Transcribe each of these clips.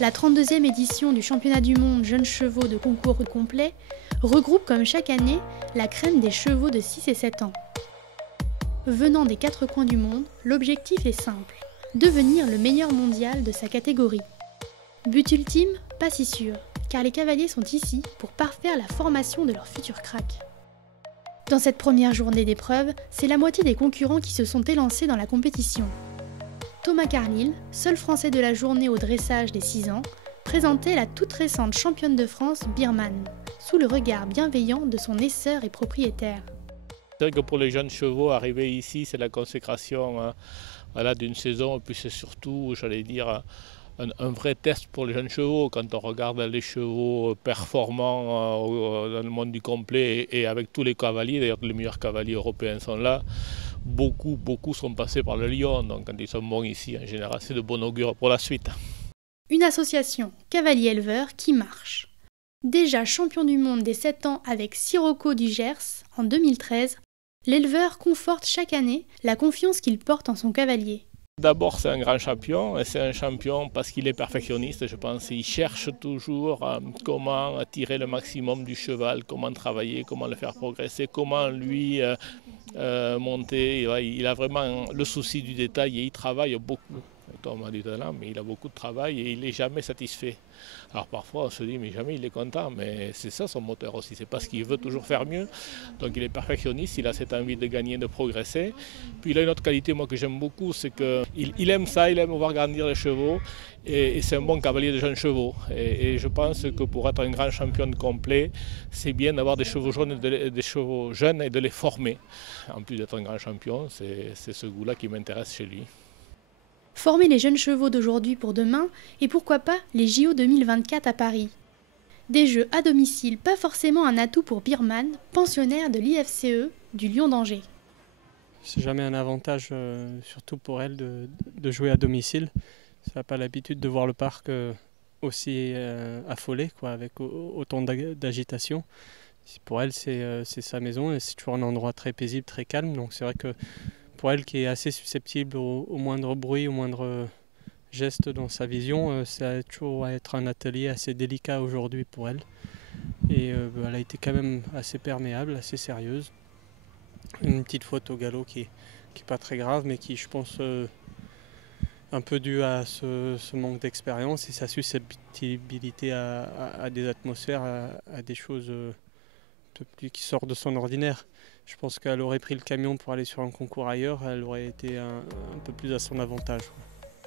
La 32e édition du championnat du monde jeunes chevaux de concours complet regroupe comme chaque année la crème des chevaux de 6 et 7 ans. Venant des 4 coins du monde, l'objectif est simple, devenir le meilleur mondial de sa catégorie. But ultime, pas si sûr, car les cavaliers sont ici pour parfaire la formation de leurs futurs cracks. Dans cette première journée d'épreuve, c'est la moitié des concurrents qui se sont élancés dans la compétition. Thomas Carlyle, seul Français de la journée au dressage des 6 ans, présentait la toute récente championne de France Birman, sous le regard bienveillant de son naisseur et propriétaire. C'est vrai que pour les jeunes chevaux, arriver ici, c'est la consécration d'une saison, et puis c'est surtout, j'allais dire, un vrai test pour les jeunes chevaux. Quand on regarde les chevaux performants dans le monde du complet et avec tous les cavaliers, d'ailleurs les meilleurs cavaliers européens sont là, beaucoup sont passés par le Lyon, donc quand ils sont bons ici, en général, c'est de bon augure pour la suite. Une association cavalier-éleveur qui marche. Déjà champion du monde des 7 ans avec Sirocco du Gers en 2013, l'éleveur conforte chaque année la confiance qu'il porte en son cavalier. D'abord, c'est un grand champion, et c'est un champion parce qu'il est perfectionniste, je pense. Il cherche toujours comment tirer le maximum du cheval, comment travailler, comment le faire progresser, comment lui monter. Il a vraiment le souci du détail et il travaille beaucoup. Tom a du talent, mais il a beaucoup de travail et il n'est jamais satisfait. Alors parfois on se dit mais jamais il est content, mais c'est ça son moteur aussi, c'est parce qu'il veut toujours faire mieux. Donc il est perfectionniste, il a cette envie de gagner, de progresser. Puis il a une autre qualité moi que j'aime beaucoup, c'est qu'il aime ça, il aime voir grandir les chevaux et c'est un bon cavalier de jeunes chevaux. Et je pense que pour être un grand champion complet, c'est bien d'avoir des chevaux jeunes et de les former. En plus d'être un grand champion, c'est ce goût-là qui m'intéresse chez lui. Former les jeunes chevaux d'aujourd'hui pour demain et pourquoi pas les JO 2024 à Paris. Des jeux à domicile, pas forcément un atout pour Birman, pensionnaire de l'IFCE du Lion d'Angers. C'est jamais un avantage, surtout pour elle, de jouer à domicile. Elle n'a pas l'habitude de voir le parc aussi affolé, avec autant d'agitation. Pour elle, c'est sa maison et c'est toujours un endroit très paisible, très calme. Donc c'est vrai que pour elle qui est assez susceptible au moindre bruit, au moindre geste dans sa vision, ça va toujours être un atelier assez délicat aujourd'hui pour elle. Et elle a été quand même assez perméable, assez sérieuse. Une petite faute au galop qui est pas très grave, mais qui je pense un peu due à ce manque d'expérience et sa susceptibilité à des atmosphères, à des choses un peu plus qui sortent de son ordinaire. Je pense qu'elle aurait pris le camion pour aller sur un concours ailleurs, elle aurait été un peu plus à son avantage.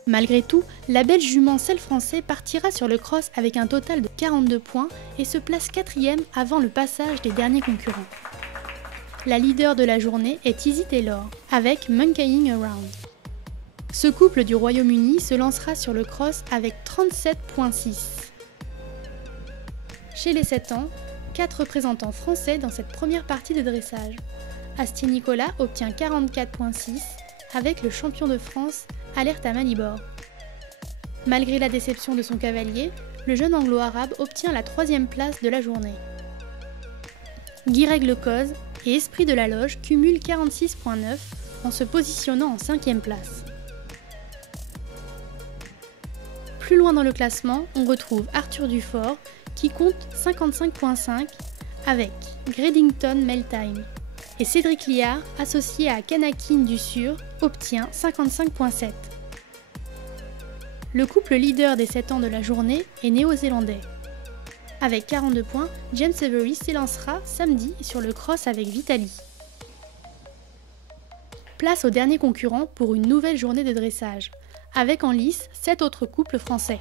Malgré tout, la belle jument Selle Français partira sur le cross avec un total de 42 points et se place 4e avant le passage des derniers concurrents. La leader de la journée est Izzy Taylor, avec Monkeying Around. Ce couple du Royaume-Uni se lancera sur le cross avec 37,6. Chez les 7 ans, 4 représentants français dans cette première partie de dressage. Astier Nicolas obtient 44,6 avec le champion de France Alerta Malibor. Malgré la déception de son cavalier, le jeune anglo-arabe obtient la 3e place de la journée. Guireg Lecoz et Esprit de la Loge cumulent 46,9 en se positionnant en 5e place. Plus loin dans le classement, on retrouve Arthur Dufort qui compte 55,5 avec Gredington Meltime. Et Cédric Liard, associé à Kanakin du Sur, obtient 55,7. Le couple leader des 7 ans de la journée est néo-zélandais. Avec 42 points, James Avery s'élancera samedi sur le cross avec Vitaly. Place au dernier concurrent pour une nouvelle journée de dressage, avec en lice 7 autres couples français.